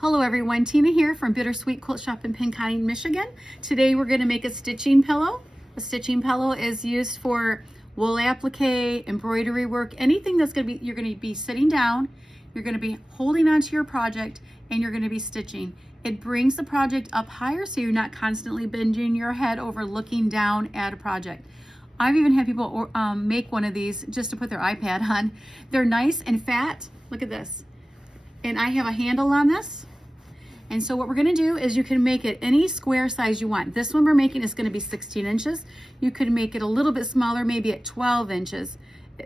Hello everyone, Tina here from Bittersweet Quilt Shop in Pinkine, Michigan. Today we're going to make a stitching pillow. A stitching pillow is used for wool applique, embroidery work, anything that's you're going to be sitting down, you're going to be holding onto your project, and you're going to be stitching. It brings the project up higher so you're not constantly bending your head over looking down at a project. I've even had people make one of these just to put their iPad on. They're nice and fat. Look at this. And I have a handle on this. And so what we're gonna do is you can make it any square size you want. This one we're making is gonna be 16 inches. You could make it a little bit smaller, maybe at 12 inches.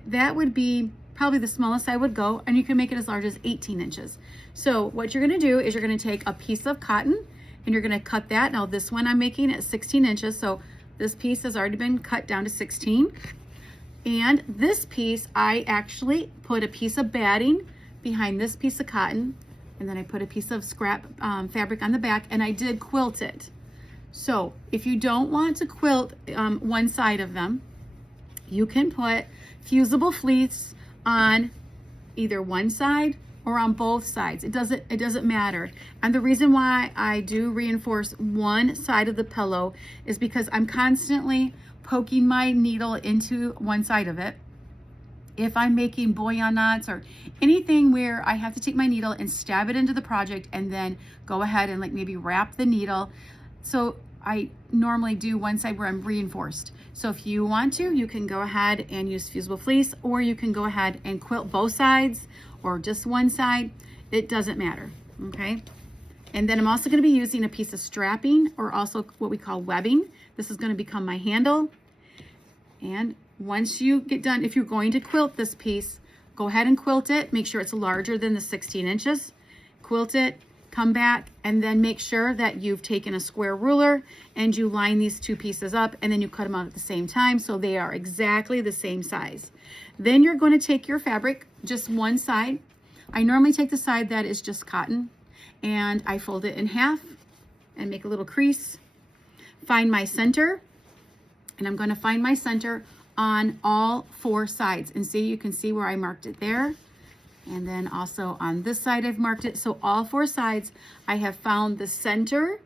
That would be probably the smallest I would go, and you can make it as large as 18 inches. So what you're gonna do is you're gonna take a piece of cotton and you're gonna cut that. Now this one I'm making at 16 inches, so this piece has already been cut down to 16. And this piece, I actually put a piece of batting behind this piece of cotton, and then I put a piece of scrap fabric on the back, and I did quilt it. So if you don't want to quilt one side of them, you can put fusible fleece on either one side or on both sides. It doesn't matter. And the reason why I do reinforce one side of the pillow is because I'm constantly poking my needle into one side of it. If I'm making bouillon knots or anything where I have to take my needle and stab it into the project and then go ahead and like maybe wrap the needle. So I normally do one side where I'm reinforced. So if you want to, you can go ahead and use fusible fleece, or you can go ahead and quilt both sides or just one side. It doesn't matter, okay? And then I'm also gonna be using a piece of strapping, or also what we call webbing. This is gonna become my handle. And once you get done, if you're going to quilt this piece, go ahead and quilt it. Make sure it's larger than the 16 inches. Quilt it, come back, and then make sure that you've taken a square ruler and you line these two pieces up, and then you cut them out at the same time so they are exactly the same size. Then you're going to take your fabric, just one side. I normally take the side that is just cotton, and I fold it in half and make a little crease. Find my center, and I'm going to find my center on all four sides, and see, you can see where I marked it there, and then also on this side I've marked it. So all four sides I have found the center,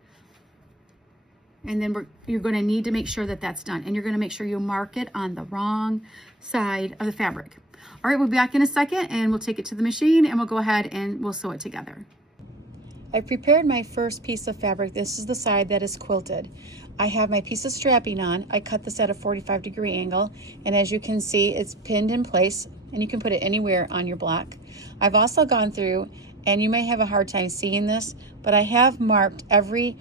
and then you're going to need to make sure that that's done, and you're going to make sure you mark it on the wrong side of the fabric. All right, we'll be back in a second and we'll take it to the machine and we'll go ahead and we'll sew it together. I've prepared my first piece of fabric. This is the side that is quilted. I have my piece of strapping on. I cut this at a 45-degree angle, and as you can see, it's pinned in place, and you can put it anywhere on your block. I've also gone through, and you may have a hard time seeing this, but I have marked every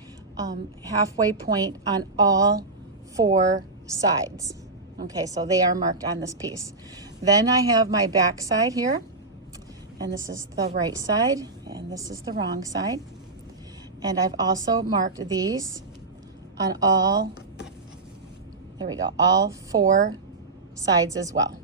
halfway point on all four sides. Okay, so they are marked on this piece. Then I have my back side here, and this is the right side, and this is the wrong side. And I've also marked these on all, there we go, all four sides as well.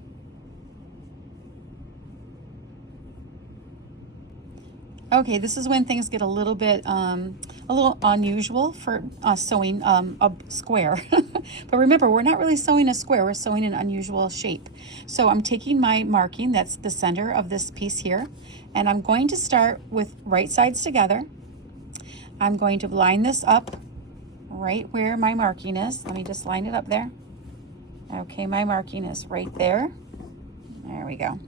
Okay, this is when things get a little bit unusual for sewing a square. But remember, we're not really sewing a square, we're sewing an unusual shape. So I'm taking my marking, that's the center of this piece here, and I'm going to start with right sides together. I'm going to line this up right where my marking is. Let me just line it up there. Okay, my marking is right there. There we go.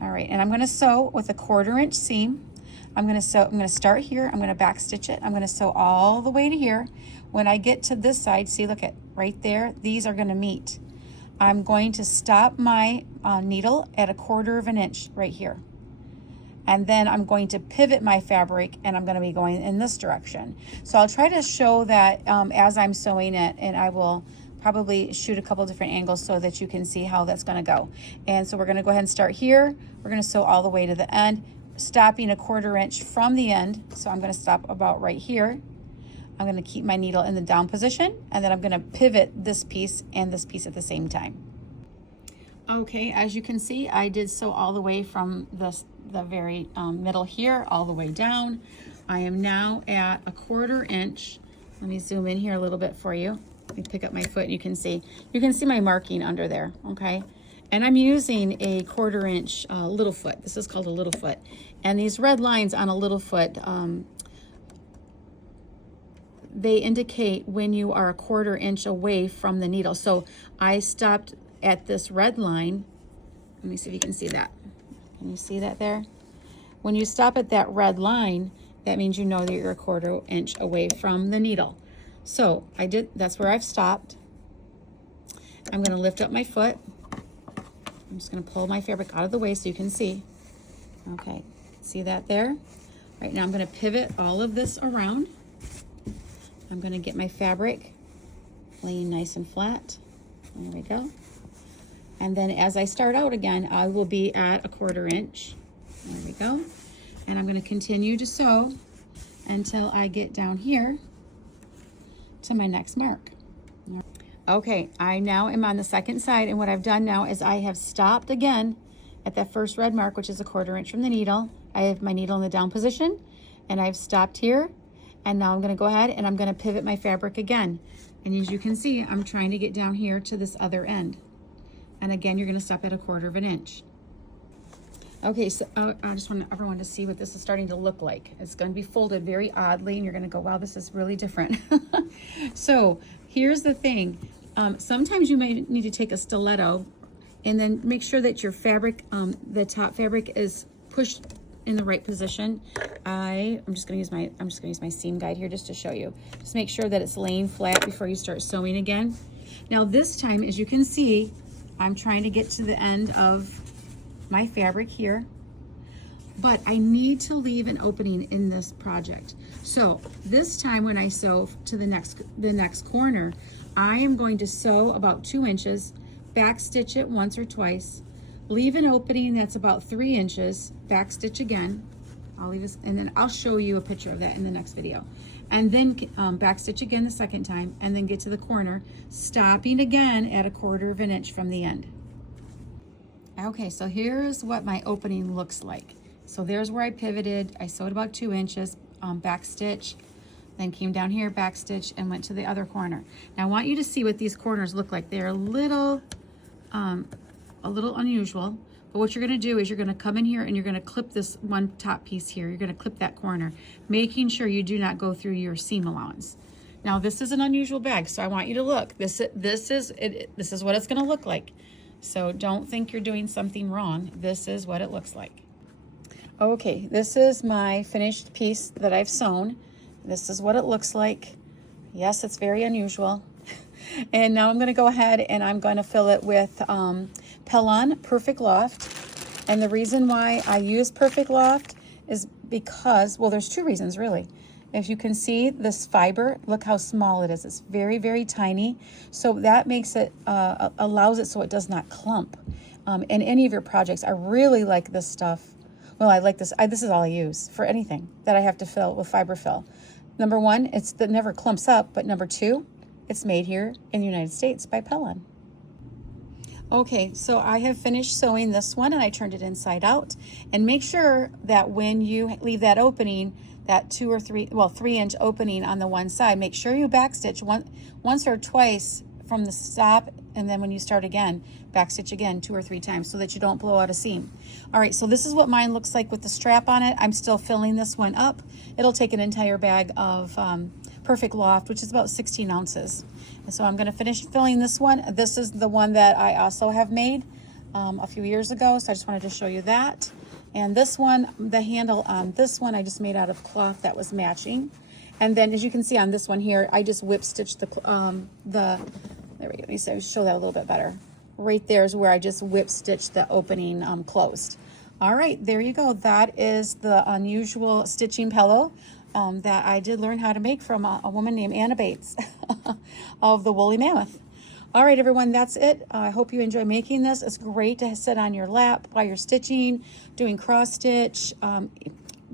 All right, and I'm going to sew with a 1/4 inch seam. I'm going to start here. I'm going to back stitch it. I'm going to sew all the way to here. When I get to this side, see, look at right there, these are going to meet. I'm going to stop my needle at a 1/4 inch right here. And then I'm going to pivot my fabric, and I'm going to be going in this direction. So I'll try to show that as I'm sewing it, and I will probably shoot a couple different angles so that you can see how that's going to go. And so we're going to go ahead and start here. We're going to sew all the way to the end, stopping a 1/4 inch from the end. So I'm going to stop about right here. I'm going to keep my needle in the down position, and then I'm going to pivot this piece and this piece at the same time. Okay, as you can see, I did sew all the way from the very middle here all the way down. I am now at a 1/4 inch. Let me zoom in here a little bit for you. Let me pick up my foot and you can see my marking under there, okay? And I'm using a 1/4 inch little foot. This is called a little foot. And these red lines on a little foot, they indicate when you are a 1/4 inch away from the needle. So I stopped at this red line. Let me see if you can see that. Can you see that there? When you stop at that red line, that means you know that you're a 1/4 inch away from the needle. So that's where I've stopped. I'm gonna lift up my foot. I'm just gonna pull my fabric out of the way so you can see. Okay, see that there? Right now I'm gonna pivot all of this around. I'm gonna get my fabric laying nice and flat. There we go. And then as I start out again, I will be at a 1/4 inch. There we go. And I'm gonna continue to sew until I get down here to my next mark. Okay, I now am on the second side, and what I've done now is I have stopped again at that first red mark, which is a 1/4 inch from the needle. I have my needle in the down position, and I've stopped here, and now I'm gonna go ahead and I'm gonna pivot my fabric again. And as you can see, I'm trying to get down here to this other end. And again, you're gonna stop at a 1/4 inch. Okay, so I just want everyone to see what this is starting to look like. It's gonna be folded very oddly, and you're gonna go, wow, this is really different. So here's the thing. Sometimes you may need to take a stiletto and then make sure that your fabric, the top fabric is pushed in the right position. I'm just gonna use my seam guide here just to show you. Just make sure that it's laying flat before you start sewing again. Now this time, as you can see, I'm trying to get to the end of my fabric here, but I need to leave an opening in this project. So this time when I sew to the next corner, I am going to sew about 2 inches, back stitch it once or twice, leave an opening that's about 3 inches, back stitch again. I'll leave this, and then I'll show you a picture of that in the next video. And then back stitch again the second time, and then get to the corner, stopping again at a 1/4 inch from the end. Okay, so here's what my opening looks like. So there's where I pivoted. I sewed about 2 inches, back stitch, then came down here, back stitch, and went to the other corner. Now I want you to see what these corners look like. They're a little unusual, but what you're gonna do is you're gonna come in here and you're gonna clip this one top piece here. You're gonna clip that corner, making sure you do not go through your seam allowance. Now this is an unusual bag, so I want you to look. This is what it's gonna look like. So don't think you're doing something wrong. This is what it looks like. Okay, this is my finished piece that I've sewn. This is what it looks like. Yes, it's very unusual. And now I'm gonna go ahead and I'm gonna fill it with Pellon Perfect Loft. And the reason why I use Perfect Loft is because, well, there's 2 reasons really. If you can see this fiber, look how small it is. It's very, very tiny. So that makes it, allows it so it does not clump. In any of your projects, I really like this stuff. Well, I like this. This is all I use for anything that I have to fill with fiber fill. Number 1, it never clumps up, but number 2, it's made here in the United States by Pellon. Okay, so I have finished sewing this one and I turned it inside out. And make sure that when you leave that opening, that 3 inch opening on the one side, make sure you backstitch once or twice from the stop, and then when you start again, backstitch again 2 or 3 times so that you don't blow out a seam. All right, so this is what mine looks like with the strap on it. I'm still filling this one up. It'll take an entire bag of Perfect Loft, which is about 16 ounces. And so I'm gonna finish filling this one. This is the one that I also have made a few years ago, so I just wanted to show you that. And this one, the handle on this one, I just made out of cloth that was matching. And then as you can see on this one here, I just whip stitched there we go, let me show that a little bit better. Right there is where I just whip stitched the opening closed. All right, there you go. That is the unusual stitching pillow that I did learn how to make from a woman named Anna Bates of the Woolly Mammoth. All right, everyone, that's it. I hope you enjoy making this. It's great to sit on your lap while you're stitching, doing cross stitch.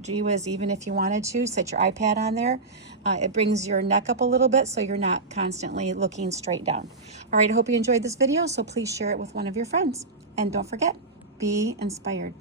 Gee whiz, even if you wanted to, set your iPad on there. It brings your neck up a little bit so you're not constantly looking straight down. All right, I hope you enjoyed this video, so please share it with one of your friends. And don't forget, be inspired.